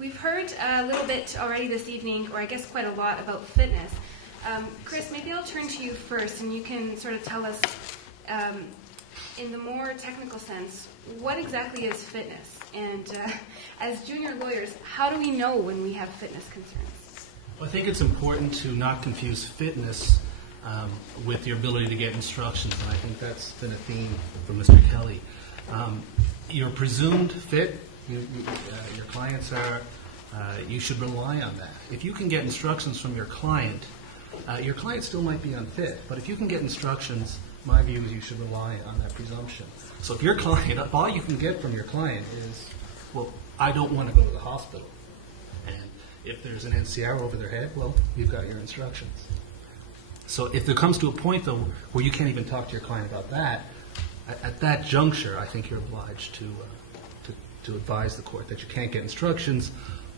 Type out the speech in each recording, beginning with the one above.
We've heard a little bit already this evening, or I guess quite a lot, about fitness. Chris, maybe I'll turn to you first, and you can sort of tell us, in the more technical sense, what exactly is fitness? And as junior lawyers, how do we know when we have fitness concerns? Well, I think it's important to not confuse fitness with your ability to get instructions, and I think that's been a theme for Mr. Kelly. You're presumed fit. Your clients are, you should rely on that. If you can get instructions from your client still might be unfit, but if you can get instructions, my view is you should rely on that presumption. So if your client, if all you can get from your client is, well, I don't want to go to the hospital, and if there's an NCR over their head, well, you've got your instructions. So if there comes to a point, though, where you can't even talk to your client about that, at that juncture, I think you're obliged to advise the court that you can't get instructions.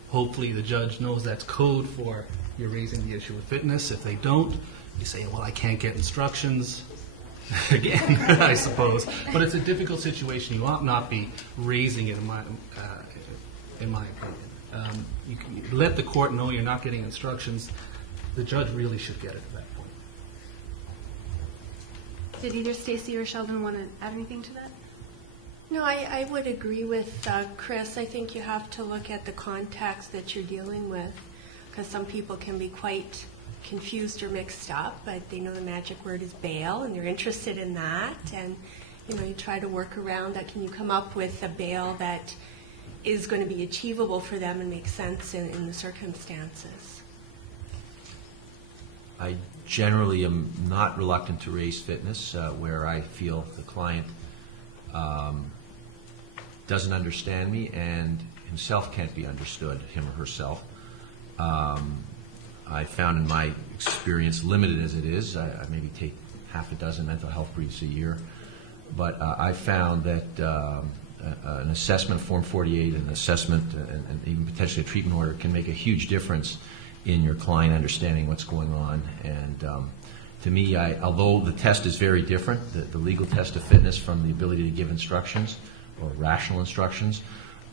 Hopefully the judge knows that's code for you're raising the issue of fitness. If they don't, you say, well, I can't get instructions. Again, I suppose. But it's a difficult situation. You ought not be raising it, in my opinion. You can let the court know you're not getting instructions. The judge really should get it at that point. Did either Stacey or Sheldon want to add anything to that? No, I would agree with Chris. I think you have to look at the context that you're dealing with, because some people can be quite confused or mixed up, but they know the magic word is bail, and they're interested in that, and you try to work around that. Can you come up with a bail that is going to be achievable for them and make sense in the circumstances? I generally am not reluctant to raise fitness where I feel the client doesn't understand me and himself can't be understood, him or herself. I found in my experience, limited as it is, I maybe take half a dozen mental health briefs a year, but I found that an assessment, Form 48, an assessment, and even potentially a treatment order can make a huge difference in your client understanding what's going on. And to me, although the test is very different, the legal test of fitness from the ability to give instructions or rational instructions,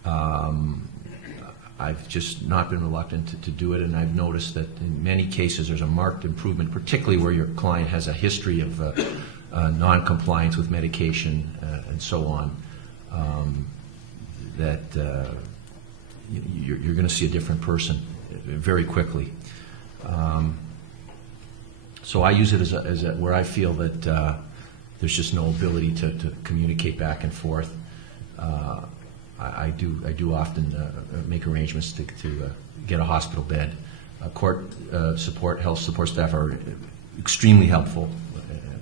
I've just not been reluctant to do it, and I've noticed that in many cases there's a marked improvement, particularly where your client has a history of non-compliance with medication and so on, that you're going to see a different person very quickly. So I use it as where I feel that there's just no ability to communicate back and forth. I do often make arrangements to get a hospital bed. Court support, health support staff are extremely helpful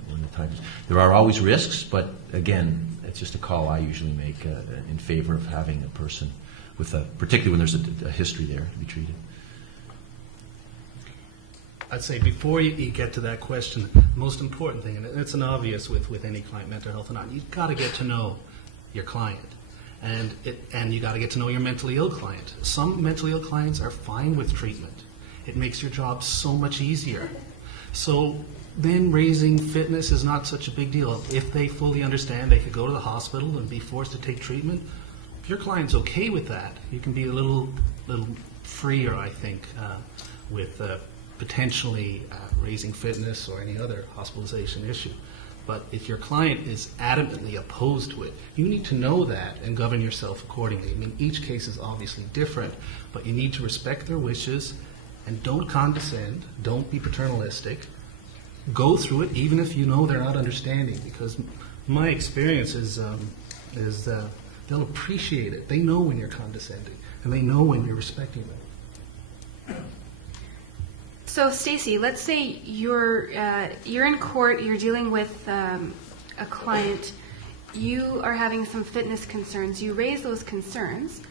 when the time is. There are always risks, but again, it's just a call I usually make in favor of having a person with particularly when there's a history there to be treated. I'd say before you get to that question, the most important thing, and it's an obvious with any client, mental health or not, you've got to get to know your client. And you got to get to know your mentally ill client. Some mentally ill clients are fine with treatment. It makes your job so much easier. So then raising fitness is not such a big deal. If they fully understand they could go to the hospital and be forced to take treatment, if your client's okay with that, you can be a little freer, I think, with potentially raising fitness or any other hospitalization issue. But if your client is adamantly opposed to it, you need to know that and govern yourself accordingly. I mean, each case is obviously different, but you need to respect their wishes and don't condescend, don't be paternalistic. Go through it even if you know they're not understanding, because my experience is they'll appreciate it. They know when you're condescending, and they know when you're respecting them. So, Stacey, let's say you're in court, you're dealing with a client, you are having some fitness concerns, you raise those concerns,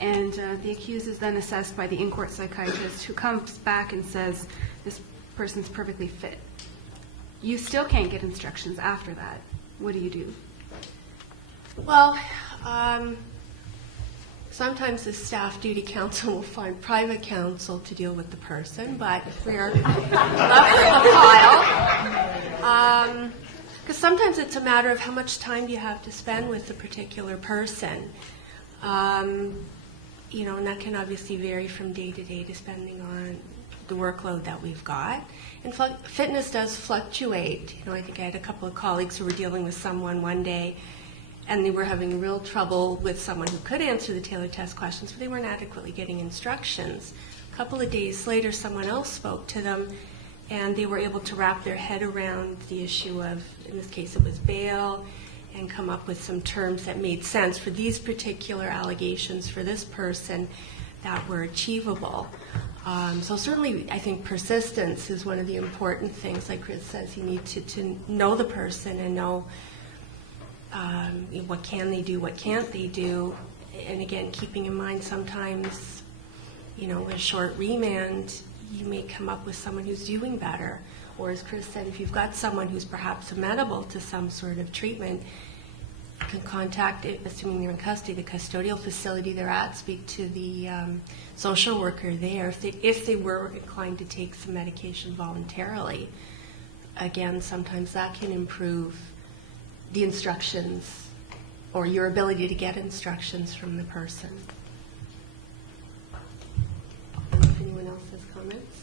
and the accused is then assessed by the in-court psychiatrist who comes back and says, this person's perfectly fit. You still can't get instructions after that. What do you do? Well, sometimes the staff duty counsel will find private counsel to deal with the person, but if we're left with a file, because sometimes it's a matter of how much time do you have to spend with the particular person. and that can obviously vary from day to day depending on the workload that we've got. And fitness does fluctuate. I think I had a couple of colleagues who were dealing with someone one day, and they were having real trouble with someone who could answer the tailored test questions, but they weren't adequately getting instructions. A couple of days later, someone else spoke to them, and they were able to wrap their head around the issue of, in this case, it was bail, and come up with some terms that made sense for these particular allegations for this person that were achievable. So certainly, I think persistence is one of the important things. Like Chris says, you need to know the person and know what can they do, what can't they do. And again, keeping in mind sometimes, with a short remand, you may come up with someone who's doing better. Or as Chris said, if you've got someone who's perhaps amenable to some sort of treatment, you can contact, assuming they're in custody, the custodial facility they're at, speak to the social worker there if they were inclined to take some medication voluntarily. Again, sometimes that can improve the instructions or your ability to get instructions from the person. If anyone else has comments?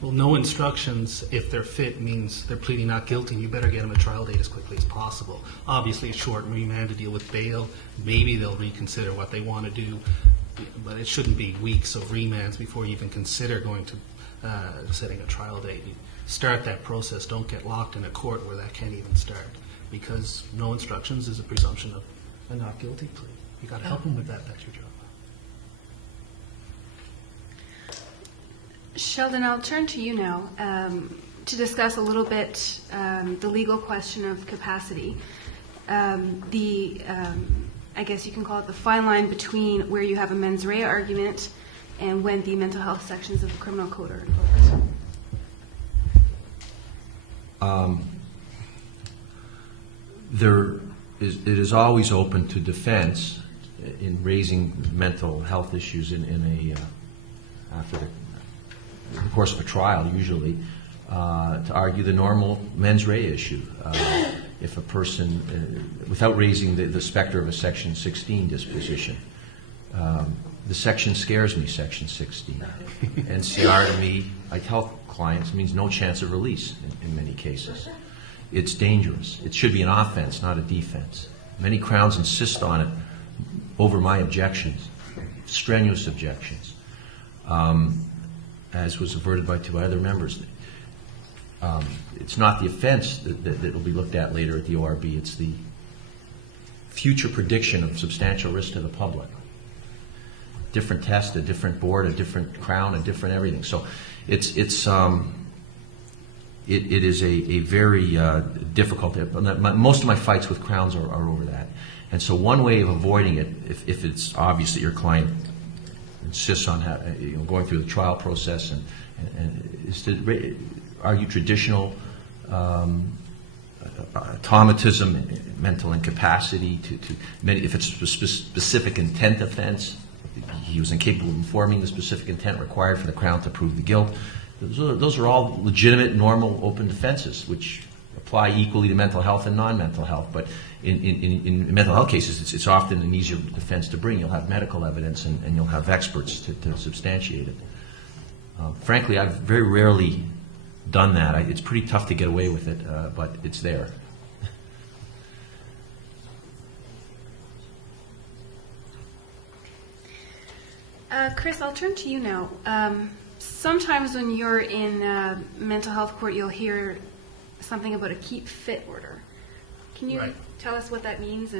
Well, no instructions, if they're fit, means they're pleading not guilty. You better get them a trial date as quickly as possible. Obviously, a short remand to deal with bail. Maybe they'll reconsider what they want to do, but it shouldn't be weeks of remands before you even consider going to setting a trial date. You start that process. Don't get locked in a court where that can't even start, because no instructions is a presumption of a not guilty plea. You got to help them with that. That's your job. Sheldon, I'll turn to you now to discuss a little bit the legal question of capacity. I guess you can call it the fine line between where you have a mens rea argument and when the mental health sections of the criminal code are invoked. It is always open to defense in raising mental health issues after the course of a trial, usually, to argue the normal mens rea issue. If a person, without raising the specter of a Section 16 disposition, the section scares me, Section 16. NCR to me, I tell clients, means no chance of release in many cases. It's dangerous. It should be an offense, not a defense. Many Crowns insist on it over my objections, strenuous objections, as was averted by two other members. It's not the offense that will be looked at later at the ORB. It's the future prediction of substantial risk to the public. Different test, a different board, a different Crown, a different everything. So it is a very difficult. Most of my fights with Crowns are over that. And so one way of avoiding it, if it's obvious that your client insists on going through the trial process, and is to argue traditional automatism, mental incapacity. If it's a specific intent offense, he was incapable of informing the specific intent required for the Crown to prove the guilt. Those are all legitimate, normal, open defenses, which apply equally to mental health and non-mental health. But in mental health cases, it's often an easier defense to bring. You'll have medical evidence and you'll have experts to substantiate it. Frankly, I've very rarely done that. It's pretty tough to get away with it, but it's there. Chris, I'll turn to you now. Sometimes when you're in mental health court, you'll hear something about a keep fit order. Can you tell us what that means?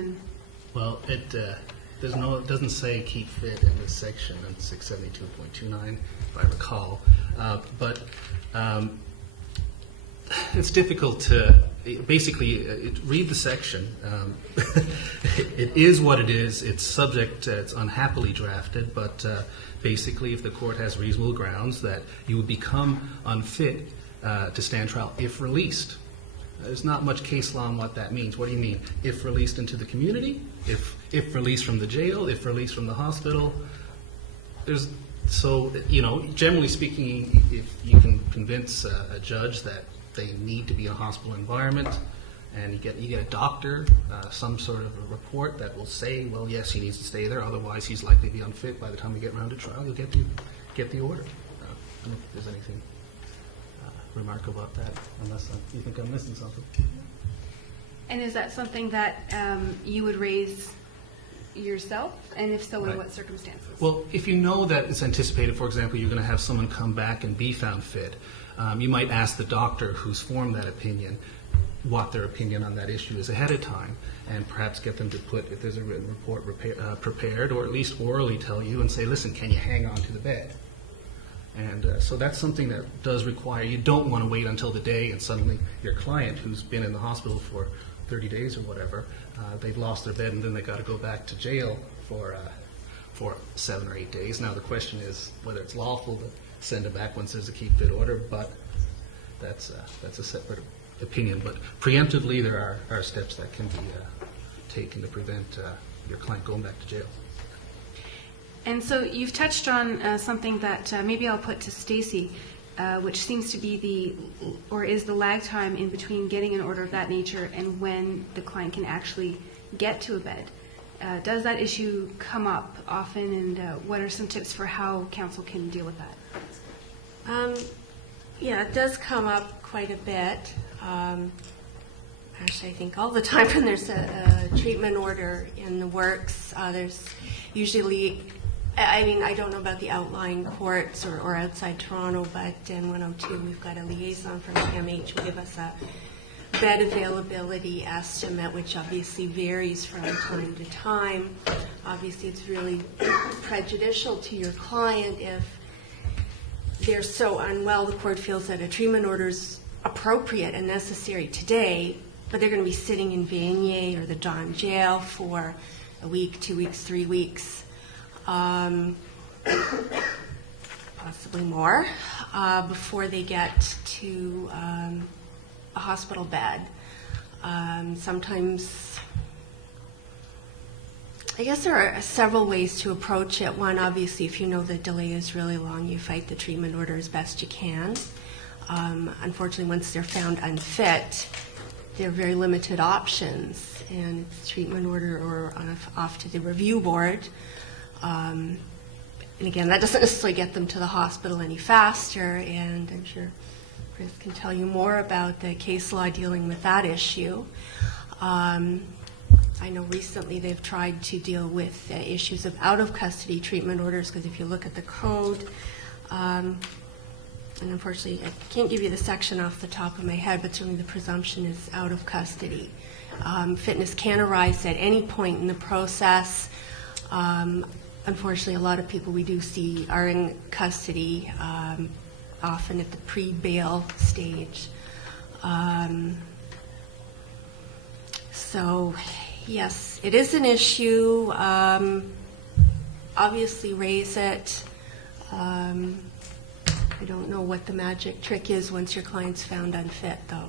Well, it doesn't say keep fit in this section in 672.29, if I recall. But it's difficult to basically read the section. It is what it is. It's subject. It's unhappily drafted, but basically, if the court has reasonable grounds that you would become unfit to stand trial if released. There's not much case law on what that means. What do you mean? If released into the community? If released from the jail? If released from the hospital? Generally speaking, if you can convince a judge that they need to be in a hospital environment, And you get a doctor, some sort of a report that will say, well, yes, he needs to stay there, otherwise he's likely to be unfit. By the time we get around to trial, you'll get the order. I don't know if there's anything remark about that, unless you think I'm missing something. And is that something that you would raise yourself? And if so, in Right. what circumstances? Well, if you know that it's anticipated, for example, you're going to have someone come back and be found fit, you might ask the doctor who's formed that opinion what their opinion on that issue is ahead of time, and perhaps get them to put, if there's a written report prepared, or at least orally tell you and say, listen, can you hang on to the bed? And so that's something that does require, you don't want to wait until the day and suddenly your client, who's been in the hospital for 30 days or whatever, they've lost their bed and then they got to go back to jail for 7 or 8 days. Now the question is whether it's lawful to send it back once there's a keep fit order, but that's a separate opinion. But preemptively, there are steps that can be taken to prevent your client going back to jail. And so you've touched on something that maybe I'll put to Stacy, which seems to be is the lag time in between getting an order of that nature and when the client can actually get to a bed. Does that issue come up often, and what are some tips for how counsel can deal with that? Yeah, it does come up quite a bit. Actually, I think all the time when there's a treatment order in the works, there's usually, I mean, I don't know about the outlying courts or outside Toronto, but in 102 we've got a liaison from CMH who give us a bed availability estimate, which obviously varies from time to time. Obviously, it's really prejudicial to your client if they're so unwell, the court feels that a treatment order is appropriate and necessary today, but they're going to be sitting in Vanier or the Don jail for a week, 2 weeks, 3 weeks, possibly more, before they get to a hospital bed. Sometimes, I guess there are several ways to approach it. One, obviously, if you know the delay is really long, you fight the treatment order as best you can. Unfortunately, once they're found unfit, there are very limited options, and it's treatment order or off to the review board. And again, that doesn't necessarily get them to the hospital any faster, and I'm sure Chris can tell you more about the case law dealing with that issue. I know recently they've tried to deal with issues of out-of-custody treatment orders, because if you look at the code, and unfortunately I can't give you the section off the top of my head, but certainly the presumption is out of custody. Fitness can arise at any point in the process. Unfortunately, a lot of people we do see are in custody, often at the pre-bail stage. So, yes, it is an issue. Obviously, raise it. I don't know what the magic trick is once your client's found unfit, though.